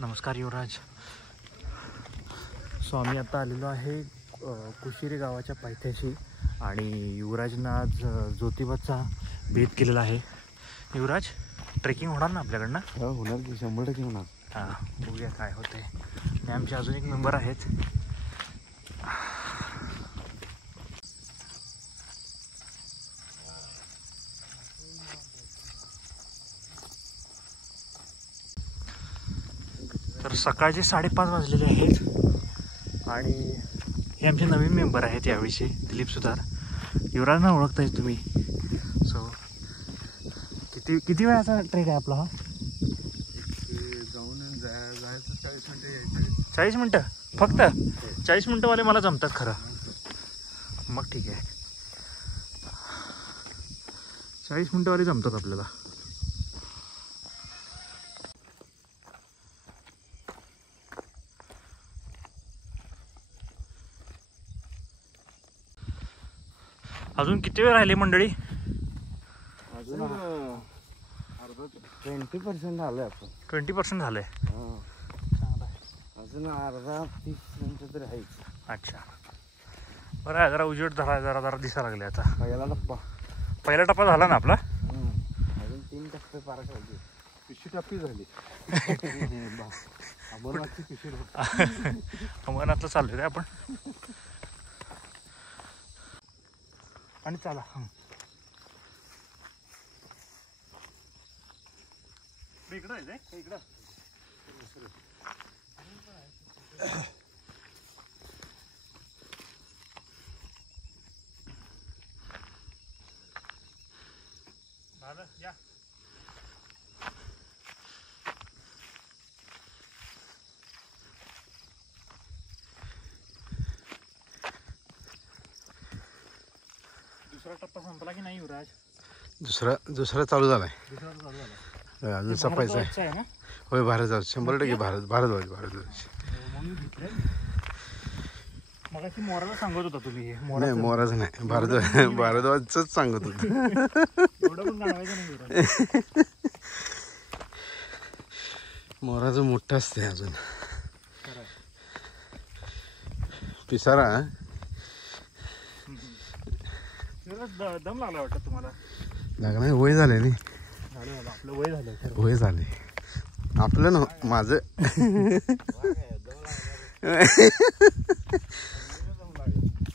नमस्कार युवराज. सो आम्ही आता आलेलो आहे कुशिरी गावाच्या पायथ्याशी आणि युवराजनं आज ज्योतिबाचा भेद केलेला आहे. युवराज, ट्रेकिंग होणार ना आपल्याकडनं? हो, होणार की 100% होणार. हां, बघूया काय होते. आणि आमचे अजून एक मेंबर आहेत. तर सकाळचे 5:30 वाजलेले आहेत आणि हे आमचे नवीन मेंबर आहेत यावेळीचे, दिलीप सुतार. युवराजना ओळखतायच तुम्ही. सो किती वेळाचा ट्रेक आहे आपला हा? जाऊन जायचं 40 मिनिटं यायचं. 40 मिनटं फक्त? 40 मिनटंवाले मला जमतात खरं. मग ठीक आहे, 40 मिनटंवाले जमतात आपल्याला. अजून किती वेळ राहिले मंडळी? अजून 20% झालंय. आपण 20% झालंय. अजून अर्धा 30 मिनिटं तरी आहेच. अच्छा, बरं आहे. जरा उजेड जरा दिसायला लागले आता. पहिला टप्पा झाला ना आपला. अजून 3 टप्पे पार करायचे. 20 टप्पे झाली. अमरनाथची किशोर अमरनाथला चाललोय काय आपण? आणि चला. इकडं आहे इकडं. झालं या. दुसरा टप्पा संपला की नाही युवराज? दुसरा चालू झालाय. दुसरा चालू झाला. अजून सफायचं आहे ना? होय, भारतवाज 100% भारतवाज. म्हणून घेतलंय. मगाशी मोराला सांगत होता तुम्ही. नाही, मोराचं नाही, भारतवाजच सांगत होत. एवढं पण जाणवायचं नाही युवराज. मोराचं मोठं असते अजून. पिसारा दम लागला वाटतं तुम्हाला? लागणार. वय झाले नाही. आपलं वय झालं. वय झाले आपलं ना. माझं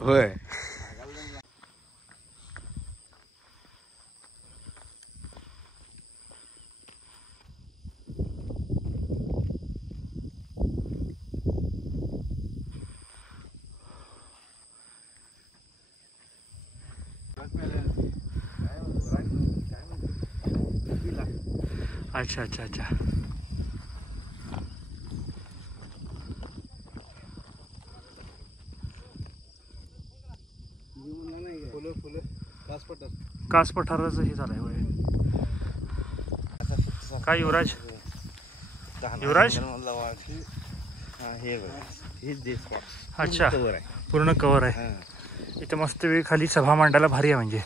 होय. अच्छा अच्छा अच्छा. कास पठाराचं हे झालंय वय. काय युवराज? अच्छा, पूर्ण कव्हर आहे. इथं मस्त वेळ खाली सभा मांडायला भारी आहे. म्हणजे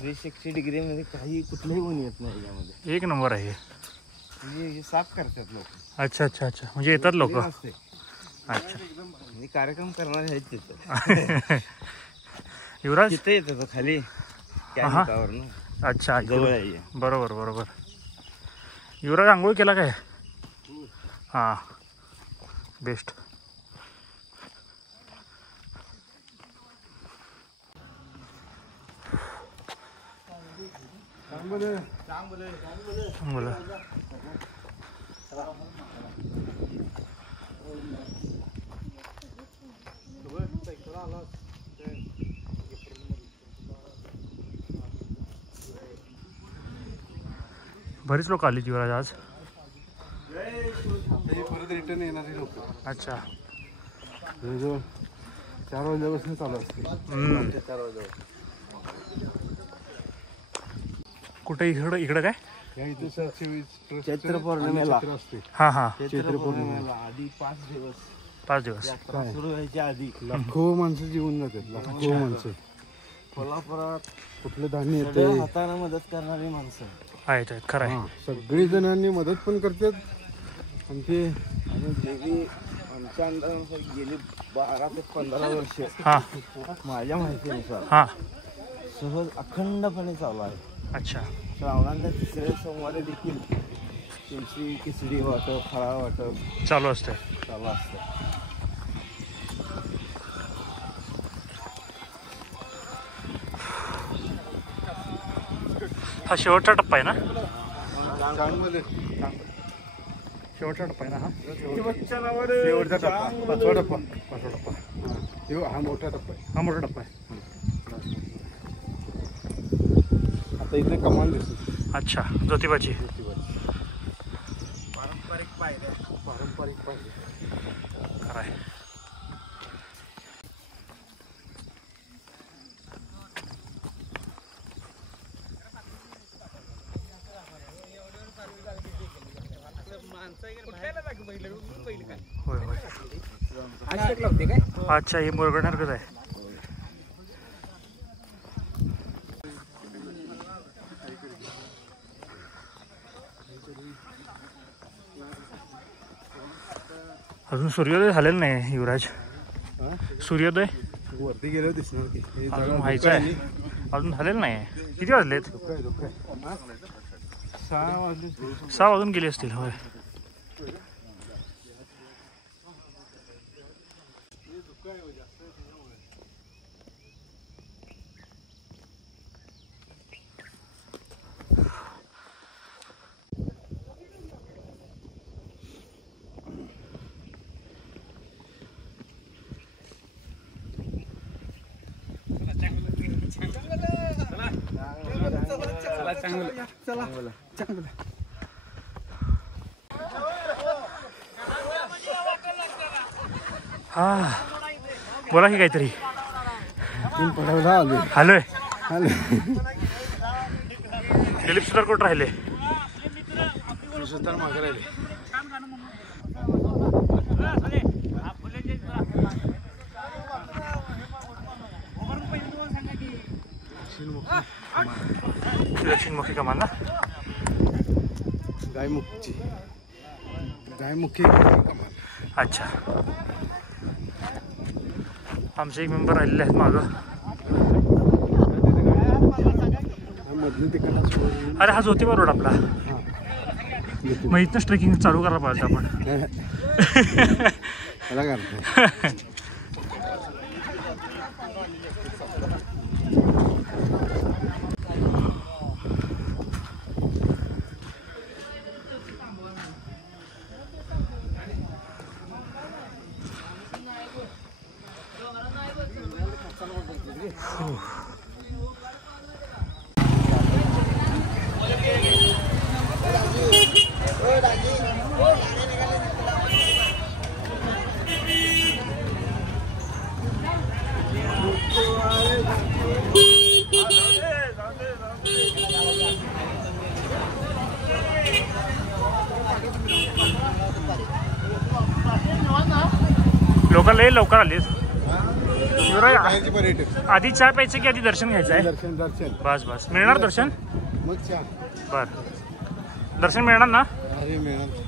360 डिग्री मध्ये काही कुठलंही ऊन येत नाही यामध्ये. एक नंबर आहे. हे साफ करतात लोक. अच्छा अच्छा अच्छा. म्हणजे येतात लोक. अच्छा, कार्यक्रम करणारे आहेत तिथं. युवराज तिथे येतात खाली. अच्छा, बरोबर. युवराज आंघोळ केला काय? हां, बेस्ट. बोला. बरीच लोक आली युवराज आज. परत रिटर्न येणारे लोक. अच्छा, 4 वाजल्यापासून चालू असते. 4 वाजल्यापासून. कुठे इकडं काय? चैत्र पौर्णिमेला. हां, चैत्र पौर्णिमेला आधी 5 दिवस सुरू व्हायच्या आधी लाखो माणसं जीवन जातात. लाखो माणसं. कोल्हापुरात कुठलं धान्य येते हाताने मदत करणारी माणसं आहेत. खरं आहे. सगळी जणांनी मदत पण करतात आणि ते आमच्या अंदाजानुसार गेली 12 ते 15 वर्ष हां माझ्या माहितीनुसार हां सहज अखंडपणे चालू आहे. अच्छा. श्रावणाच्या तिसऱ्या सोमवारी देखील तुमची खिचडी वाटप फराळ वाटप चालू असते. चालू असतं. हा शेवटचा टप्पा आहे ना? शेवटचा टप्पा आहे ना हा? शेवटचा टप्पा 5वा टप्पा. हा मोठा टप्पा आहे. हा मोठा टप्पा आहे. आता इथे कमान दिसते. अच्छा ज्योतिबाची. पारंपरिक पायऱ्या. खरं आहे. होय होय. अच्छा हे मुरगण्यासारखंच आहे. अजून सूर्योदय झालेला नाही युवराज. सूर्योदय वरती गेलो दिसणार की अजून व्हायचं आहे. अजून झालेलं नाही. किती वाजलेत? 6 वाजून गेले असतील. होय. हा बोला की काहीतरी. हॅलोय. दिलीप सुतार कुठं राहिले? मागे राहिले. दक्षिणमुखी कमान ना? गायमुखी कमान. अच्छा. आमचे एक मेंबर राहिलेले आहेत मागं. अरे हा ज्योतिबा रोड आपला. मग इथनंच ट्रेकिंग चालू करायला पाहिजे आपण. लोक लय लवकर आलीस. आधी चहा प्यायचं की आधी दर्शन घ्यायचं आहे? दर्शन. बस बस मिळणार दर्शन. मग चहा. बर दर्शन मिळणार ना? अरे मिळणार.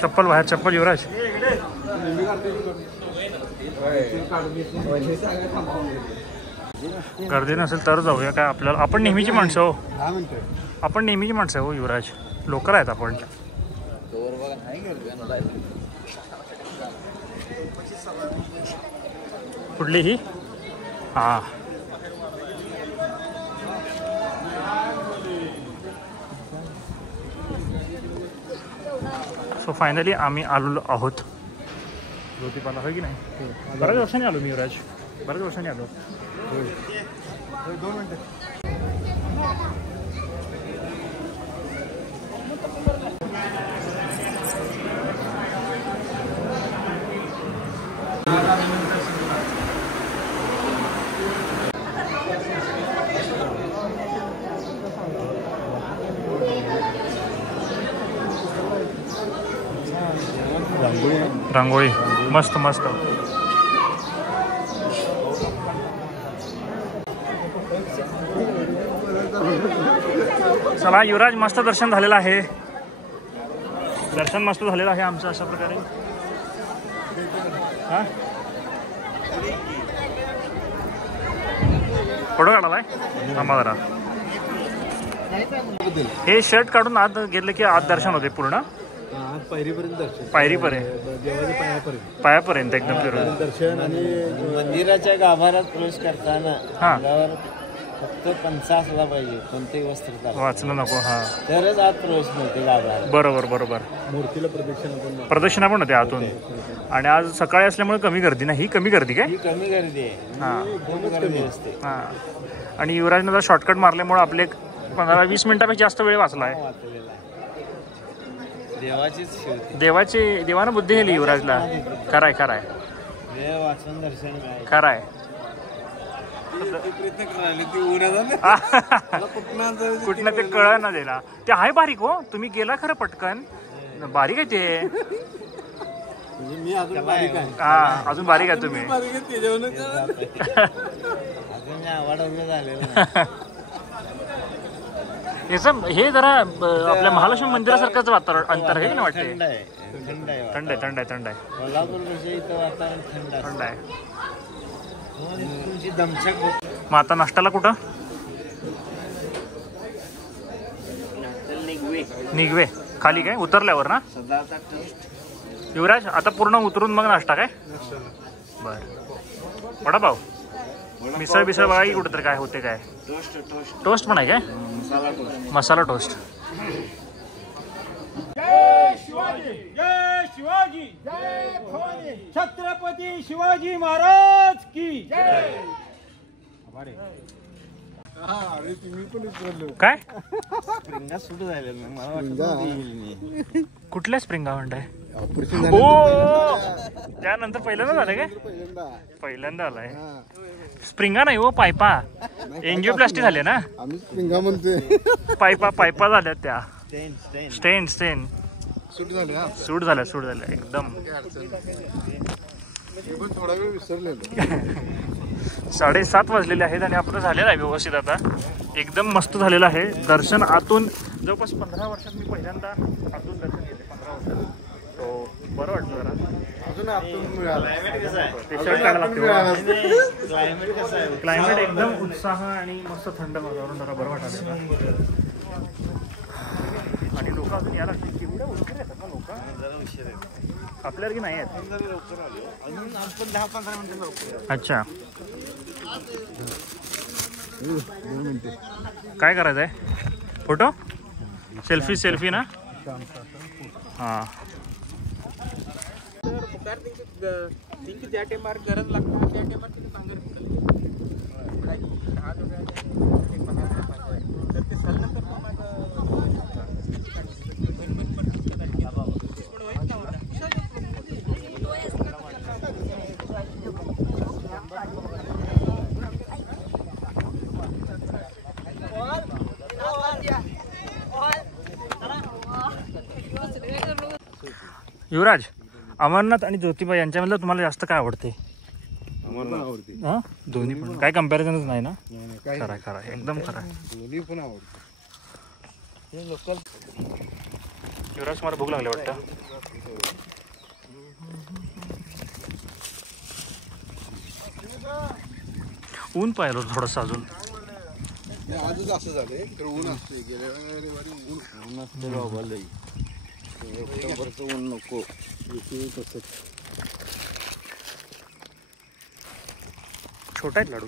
चप्पल बाहेर. चप्पल युवराज. गर्दी नसेल तर जाऊया काय. आपल्याला आपण नेहमीची माणसं हो. आपण नेहमीची माणसं हो युवराज. लोकल आहेत आपण. कुठली ही? हां सो फायनली आम्ही आलेलो आहोत ज्योतिबाला. हो की नाही? बऱ्याच वर्षांनी आलो मी युवराज. बऱ्याच वर्षांनी आलो. 2 मिनिटं. रांगोळी मस्त मस्त. चला युवराज, मस्त दर्शन झालेलं आहे. दर्शन मस्त झालेलं आहे आमचं अशा प्रकारे. हा फोटो काढालाय थांबा जरा. हे शर्ट काढून आत गेले की आत दर्शन होते पूर्ण पायरीपर्यंत पायापर्यंत एकदम फिरून दर्शन. आणि मंदिराच्या गाभाऱ्यात प्रवेश करताना फक्त पंचा असला पाहिजे, कोणतेही वस्त्र वाचलं नको. हा तरच आत प्रवेश मिळते गाभाऱ्यात. बरोबर बरोबर. मूर्तीला प्रदक्षिणा पण होते आतून. आणि आज सकाळी असल्यामुळे कमी गर्दी नाही. ही कमी गर्दी काय? ही कमी गर्दी आहे. हा गर्दी असते. हा. आणि युवराजनं जर शॉर्टकट मारल्यामुळे आपले 15-20 मिनिटापेक्षा जास्त वेळ वाचला आहे. देवानं बुद्धी दिली युवराजला. खराय खराय वेळ वाचून दर्शन खराय. कुठनं ते कळ ना दिला. ते आहे बारीक हो. तुम्ही गेला खरं पटकन. बारीक आहे ते. हा अजून बारीक आहे तुम्ही. याचं हे जरा आपल्या महालक्ष्मी मंदिरासारखंच वातावरण अंतर आहे ना वाटते. थंड आहे थंड आहे थंड आहे. थंड आहे. मग आता नाश्त्याला कुठं निघवे खाली काय उतरल्यावर ना युवराज? आता पूर्ण उतरून मग नाश्ता काय? बर. वडापाव मिसळ बिसळ बघा कुठं तर काय होते काय? टोस्ट पण आहे काय? मसाला टोस्ट. जय शिवाजी, जय शिवाजी, जय भवानी, छत्रपती शिवाजी महाराज की जय. काय स्प्रिंगा सुरू झाले मला वाटतं. कुठल्या स्प्रिंगा म्हणताय? त्यानंतर पहिल्यांदा झालं काय? पहिल्यांदा आलाय. स्प्रिंगा नाही हो, पायपा. एंजिओप्लास्टी झाले ना. स्प्रिंगा म्हणतोय. पायपा झाल्या त्या. स्टेन सूट झाल्या एकदम. थोडा वेळ विसरलेलो. 7:30 वाजलेले आहेत आणि आपलं झालेलं आहे व्यवस्थित. आता एकदम मस्त झालेलं आहे दर्शन. आतून जवळपास 15 वर्षात मी पहिल्यांदा आतून दर्शन घेतले. 15 वर्षात. तो बरं वाटलं जरा. अजून आतून मिळालं. क्लायमेट एकदम उत्साह आणि मस्त थंड वातावरण. जरा बरं वाटायला. आणि लोक अजून यायला लागतील. केवढ्या उशीर येतात ना लोक. जरा उशीर येतात आपल्याला की नाही आहेत. 10-15 मिनिटं. अच्छा काय करायचं आहे? फोटो सेल्फी ना. हां ज्या टाइमार गरज लागते त्या टाइमार तिथे सांगा. तर ते झाल्यानंतर युवराज, अमरनाथ आणि ज्योतिबा यांच्यामधलं तुम्हाला जास्त काय आवडते? आवडते. दोन्ही पण काय कंपॅरिझनच नाही ना. खरं एकदम खरं. दोन्ही पण आवडते. युवराज मला भूक लागली वाटतं. ऊन पाहिलं थोडंसं अजून. आजच असं झालंय तर ऊन असते. गेल्या रविवारी ऊन असते बाबा लई. ऊन नको तसंच. छोटा आहेत लाडू.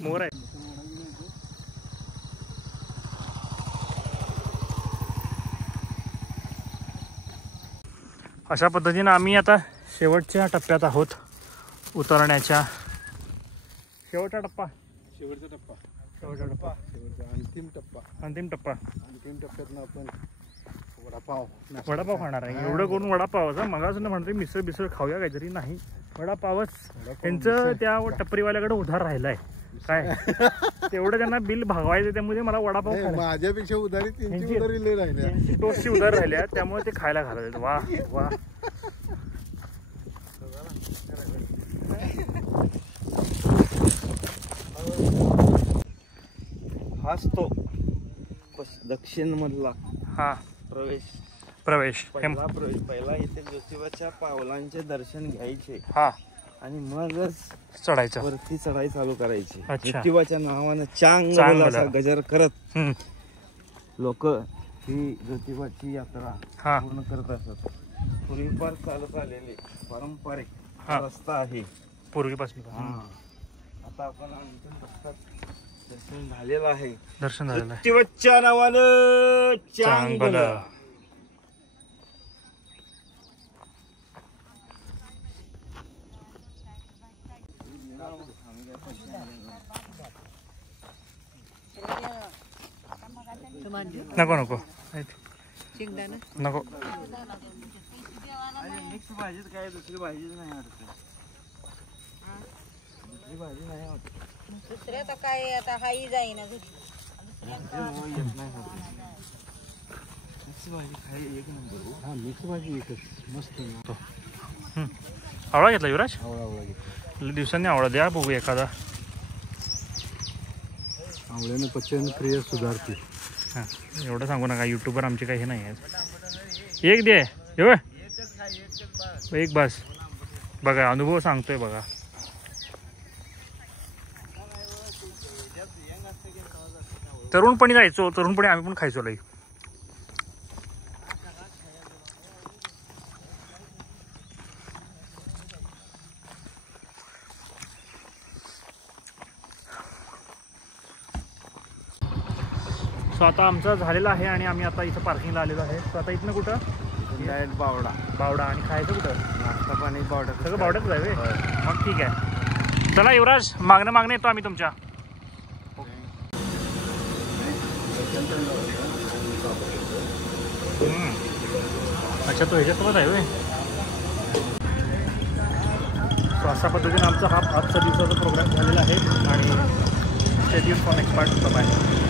मोर आहे. अशा पद्धतीनं आम्ही आता शेवटच्या टप्प्यात आहोत. उतरण्याच्या शेवटचा टप्पा. अंतिम टप्प्यातनं आपण वडापाव खाणार आहे. एवढं करून वडापावचा मगाच म्हणते मिसळ बिसळ खाऊया काहीतरी, नाही वडापावच. त्यांचं त्या टपरीवाल्याकडे उधार राहिलाय काय, तेवढं त्यांना बिल भागवायचं, त्यामुळे मला वडापाव माझ्यापेक्षा उधारी राहिल्या, टोस्टची उधार राहिल्या, त्यामुळे ते खायला घालायचं. वा वा. हाच तो दक्षिण मधला हा प्रवेश पहिला इथे ज्योतिबाच्या पावलांचे दर्शन घ्यायचे हा, आणि मगच चढायचं, वरती चढाई चालू करायची. अच्छा. ज्योतिबाच्या नावानं चांग चांगलं. असा गजर करत हम्म. लोक ही ज्योतिबाची यात्रा हा पूर्ण करत असत. पूर्वीपार चालत आलेले पारंपरिक हा. रस्ता आहे पूर्वीपासून. आता आपण आमच्या रस्त्यात दर्शन झालेलं आहे. दर्शन झालेलं आहे. ज्योतिबाच्या नावानं चांगलं. नको नको नको. मिक्स भाजीत काय दुसरी भाजीच नाही वाटत. दुसरी भाजी नाही वाटत. दुसरं तर काय आता हाही जाईना येत नाही मिक्स भाजी खाय एक नंबर. हा मिक्स भाजी एकच मस्त. आवळा घेतला युवराज? आवळा घेतला. लई दिवसांनी आवळा द्या बघू एखादा. आवळ्याने पचन क्रिया सुधारते. हां एवढं सांगू नका, युट्यूबवर आमचे काही हे नाही आहेत. एक दे हे एक बस. बघा अनुभव सांगतोय बघा. तरुणपणी जायचो, तरुणपणी आम्ही पण खायचो लई. सो आता आमचं झालेलं आहे आणि आम्ही आता इथं पार्किंगला आलेलो आहे. सो आता इथनं कुठं डायरेक्ट बावडा आणि खायचं कुठं? नाश्ता पाणी बावडा. सगळं बावड्यातच आहे व्हय? मग ठीक आहे. चला युवराज, मागणं येतो आम्ही तुमच्या. अच्छा तो ह्याच्यासोबत आहे व्हय? सो अशा पद्धतीने आमचा हा आजचा दिवसाचा प्रोग्राम झालेला आहे आणि stay tuned for next part. Bye.